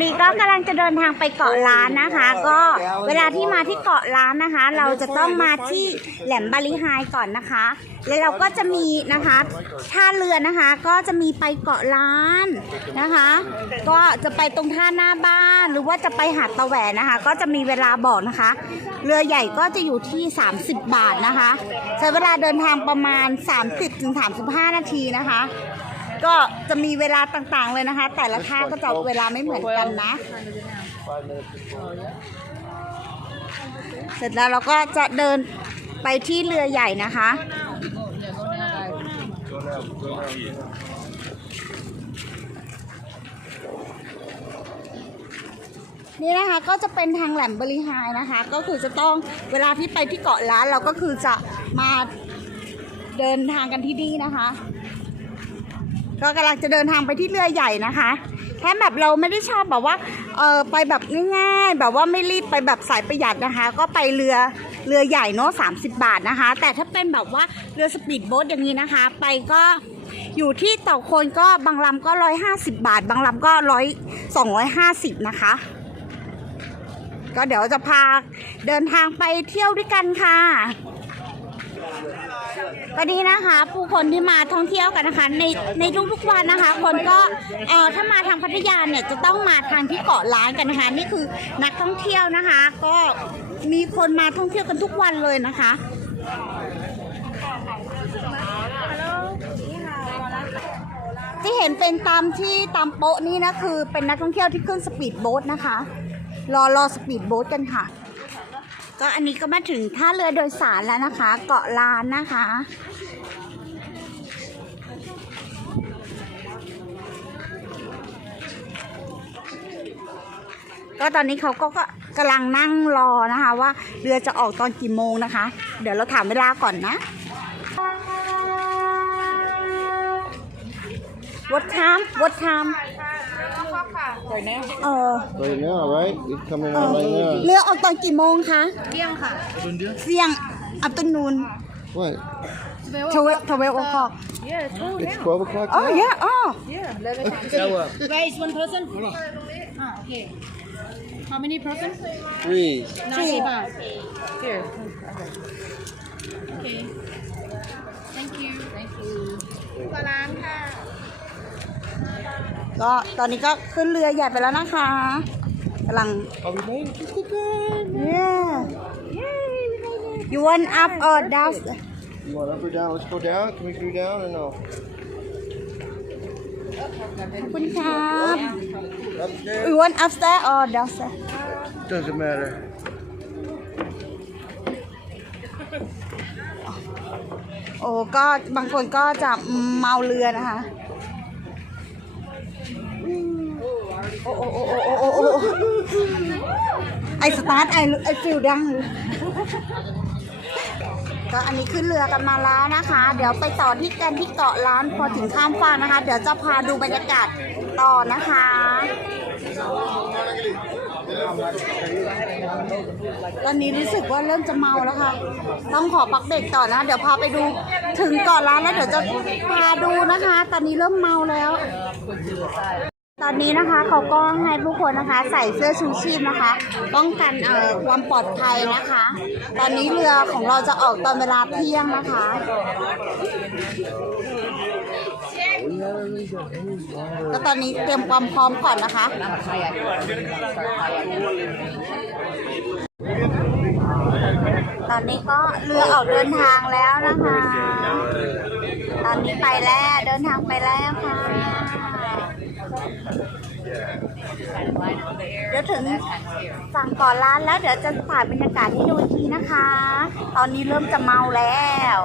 นี่ก็กำลังจะเดินทางไปเกาะล้านนะคะ ก็เวลาที่มาที่เกาะล้านนะคะ เราจะต้องมาที่แหลมบาลีไฮก่อนนะคะ แล้วเราก็จะมีนะคะท่าเรือนะคะ ก็จะมีไปเกาะล้านนะคะ ก็จะไปตรงท่าหน้าบ้านหรือว่าจะไปหาดตะแหวนนะคะ ก็จะมีเวลาบอกนะคะ เรือใหญ่ก็จะอยู่ที่ 30 บาทนะคะใช้เวลาเดินทางประมาณ 30-35 นาทีนะคะ ก็จะมีเวลาต่างๆเลยนะคะ แต่ละท่าก็จะเวลาไม่เหมือนกันนะ เสร็จแล้วเราก็จะเดินไปที่เรือใหญ่นะคะ นี่นะคะก็จะเป็นทางแหลมบริหายนะคะ ก็คือจะต้องเวลาที่ไปที่เกาะล้านเราก็คือจะมาเดินทางกันที่นี่นะคะ ก็กำลังจะเดินทางไปที่เรือใหญ่นะคะแค่แบบเราไม่ได้ชอบแบบว่าเออไปแบบง่ายๆ แบบว่าไม่รีบไปแบบสายประหยัดนะคะ ก็ไปเรือเรือใหญ่เนาะ30บาทนะคะ แต่ถ้าเป็นแบบว่าเรือสปีดโบ๊ทอย่างนี้นะคะ ไปก็อยู่ที่ต่อคนก็บางลำก็ 150 บาท บางลำก็ร้อยสองร้อยห้าสิบนะคะ ก็เดี๋ยวจะพาเดินทางไปเที่ยวด้วยกันค่ะ ตอนนี้นะคะผู้คนที่มาท่องเที่ยวกันนะคะ ในในทุกๆวันนะคะ คนก็เออถ้ามาทางพัทยาเนี่ยจะต้องมาทางที่เกาะล้านกันนะคะ นี่คือนักท่องเที่ยวนะคะ ก็มีคนมาท่องเที่ยวกันทุกวันเลยนะคะที่เห็นเป็นตามที่ตามโป๊ะนี่นะคือเป็นนักท่องเที่ยวที่ขึ้นสปีดโบ๊ทนะคะ รอรอสปีดโบ๊ทกันค่ะ ก็อันนี้ก็มาถึงท่าเรือโดยสารแล้วนะคะ เกาะล้านนะคะ ก็ตอนนี้เขาก็ก็กำลังนั่งรอนะคะว่าเรือจะออกตอนกี่โมงนะคะ เดี๋ยวเราถามเวลาก่อนนะ What time What time เออ Right now, right? It's coming เอ out อ right now. เรือออกตอนกี่โมงคะเที่ยงค่ะเสี่ยงอัปตนูน What? ทเวทเวลโอคอก It's 12 o'clock อ๋อ now? เยอะอ๋อ Where is one person อ่าโอเค How many person Three. 90บาท Here Okay Thank you Thank you ปลาร้านค่ะ ก็ตอนนี้ก็ขึ้นเรือใหญ่ไปแล้วนะคะกำลัง Are we made it? Just good. yeah you want up or down You want up or down? Let's go down. Can we do down or no? ขอบคุณครับ Upstairs? you want upstairs or downstairs Doesn't matter. โอ้ก็บางคนก็จะเมาเรือนะคะ อ้โอ้โอ้โอ้โอ้โอ้ไอสตาร์ทไอไอฟิลดังก็อันนี้ขึ้นเรือกันมาแล้วนะคะ เดี๋ยวไปต่อที่กันที่เกาะล้านพอถึงข้ามฟากนะคะ เดี๋ยวจะพาดูบรรยากาศต่อนะคะตอนนี้รู้สึกว่าเริ่มจะเมาแล้วค่ะ ต้องขอพักเบรกต่อนะ เดี๋ยวพาไปดูถึงเกาะล้านแล้วเดี๋ยวจะพาดูนะคะ ตอนนี้เริ่มเมาแล้ว ตอนนี้นะคะเขาก็ให้ผู้คนนะคะใส่เสื้อชูชีพนะคะ ป้องกันเอ่อความปลอดภัยนะคะ ตอนนี้เรือของเราจะออกตอนเวลาเที่ยงนะคะก็ตอนนี้เตรียมความพร้อมก่อนนะคะตอนนี้ก็เรือออกเดินทางแล้วนะคะ ตอนนี้ไปแล้วเดินทางไปแล้วค่ะ เดี๋ยวถึงสั่งก่อนร้านแล้วเดี๋ยวจะถ่ายบรรยากาศให้ดูอีกทีนะคะ ตอนนี้เริ่มจะเมาแล้ว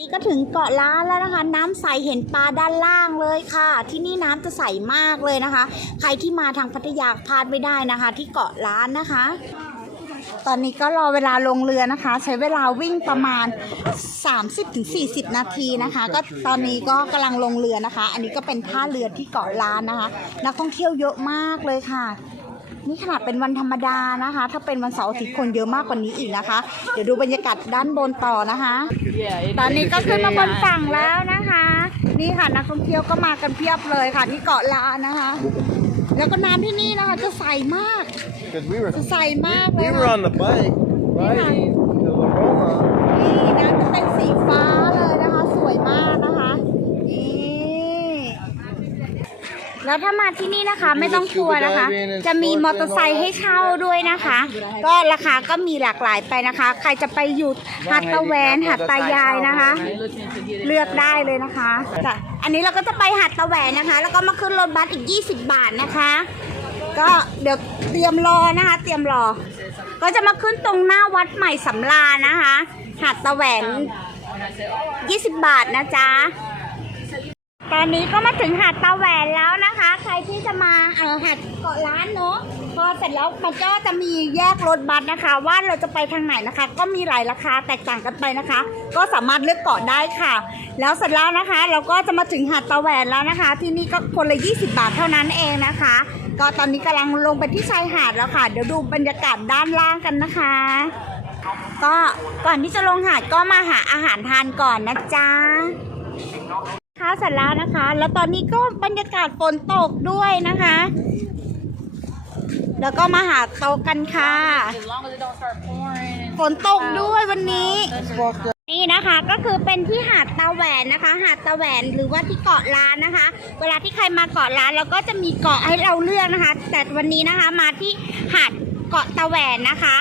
นี่ก็ถึงเกาะล้านแล้วนะคะ น้ำใสเห็นปลาด้านล่างเลยค่ะ ที่นี่น้ำจะใสมากเลยนะคะ ใครที่มาทางพัทยาพลาดไม่ได้นะคะ ที่เกาะล้านนะคะ ตอนนี้ก็รอเวลาลงเรือนะคะ ใช้เวลาวิ่งประมาณ 30-40 นาทีนะคะ ก็ตอนนี้ก็กำลังลงเรือนะคะ อันนี้ก็เป็นท่าเรือที่เกาะล้านนะคะ นักท่องเที่ยวเยอะมากเลยค่ะ นี่ขนาดเป็นวันธรรมดานะคะ ถ้าเป็นวันเสาร์อาทิตย์คนเยอะมากกว่านี้อีกนะคะ เดี๋ยวดูบรรยากาศด้านบนต่อนะคะ ตอนนี้ก็ขึ้นมาบนฝั่งแล้วนะคะ นี่ค่ะนักท่องเที่ยวก็มากันเพียบเลยค่ะที่เกาะล้านนะคะ แล้วก็น้ำที่นี่นะคะจะใสมาก Because we were จะใสมากเล we ย were ค่ะ on the bike riding to Aroma. นี่น้ำจะเป็นสีฟ้าเลยนะคะ สวยมากนะคะนี่ แล้วถ้ามาที่นี่นะคะไม่ต้องกลัวนะคะ จะมีมอเตอร์ไซค์ให้เช่าด้วยนะคะ ก็ราคาก็มีหลากหลายไปนะคะ ใครจะไปอยู่หัดตะแหวนหัดตายายนะคะ เลือกได้เลยนะคะจ้ะอันนี้เราก็จะไปหัดตะแหวนนะคะ แล้วก็มาขึ้นรถบัสอีก 20 บาทนะคะ ก็เดี๋ยวเตรียมรอนะคะ เตรียมรอ ก็จะมาขึ้นตรงหน้าวัดใหม่สำราญนะคะหัดตะแหวน 20 บาทนะจ๊ะ ตอนนี้ก็มาถึงหาดตาแหวนแล้วนะคะ ใครที่จะมาเออหาดเกาะล้านเนาะพอเสร็จแล้วมันก็จะมีแยกรถบัสนะคะ ว่าเราจะไปทางไหนนะคะ ก็มีหลายราคาแตกต่างกันไปนะคะ ก็สามารถเลือกเกาะได้ค่ะ แล้วเสร็จแล้วนะคะ เราก็จะมาถึงหาดตาแหวนแล้วนะคะ ที่นี่ก็คนละ 20 บาทเท่านั้นเองนะคะ ก็ตอนนี้กำลังลงไปที่ชายหาดแล้วค่ะ เดี๋ยวดูบรรยากาศด้านล่างกันนะคะก็ก่อนที่จะลงหาดก็มาหาอาหารทานก่อนนะจ๊ะ ข้าเสร็จแล้วนะคะ แล้วตอนนี้ก็บรรยากาศฝนตกด้วยนะคะ แล้วก็มาหาโต๊ะกันค่ะ As long as it don't start pouring. ฝนตกด้วยวันนี้ นี่นะคะก็คือเป็นที่หาดตาแหวนนะคะ หาดตาแหวนหรือว่าที่เกาะล้านนะคะ เวลาที่ใครมาเกาะล้านเราก็จะมีเกาะให้เราเลือกนะคะ แต่วันนี้นะคะมาที่หาดเกาะตาแหวนนะคะ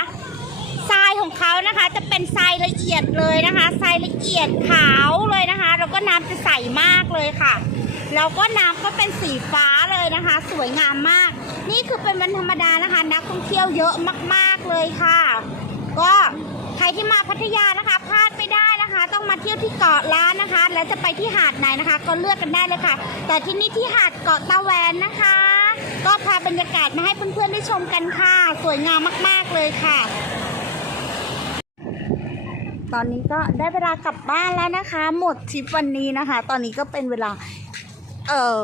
ทรายของเขานะคะจะเป็นทรายละเอียดเลยนะคะทรายละเอียดขาวเลยนะคะ แล้วก็น้ำจะใสมากเลยค่ะ แล้วก็น้ำก็เป็นสีฟ้าเลยนะคะ สวยงามมาก นี่คือเป็นวันธรรมดานะคะ นักท่องเที่ยวเยอะมาก ๆเลยค่ะ ก็ใครที่มาพัทยานะคะพลาดไม่ได้นะคะ ต้องมาเที่ยวที่เกาะล้านนะคะ แล้วจะไปที่หาดไหนนะคะ ก็เลือกกันได้เลยค่ะ แต่ที่นี่ที่หาดเกาะตะแวนนะคะ ก็พาบรรยากาศมาให้เพื่อนๆได้ชมกันค่ะ สวยงามมาก ๆเลยค่ะ ตอนนี้ก็ได้เวลากลับบ้านแล้วนะคะ หมดทริปวันนี้นะคะ ตอนนี้ก็เป็นเวลา เออ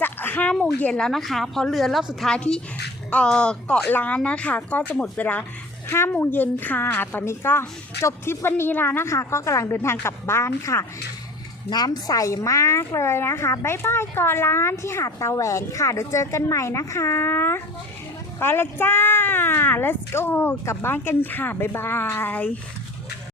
จะห้าโมงเย็นแล้วนะคะ เพราะเรือรอบสุดท้ายที่เออเกาะล้านนะคะ ก็จะหมดเวลาห้าโมงเย็นค่ะ ตอนนี้ก็จบทริปวันนี้แล้วนะคะ ก็กำลังเดินทางกลับบ้านค่ะ น้ำใสมากเลยนะคะบ๊ายบายเกาะล้านที่หาดตาแหวนค่ะ เดี๋ยวเจอกันใหม่นะคะไปละจ้า let's go กลับบ้านกันค่ะ บ๊ายบาย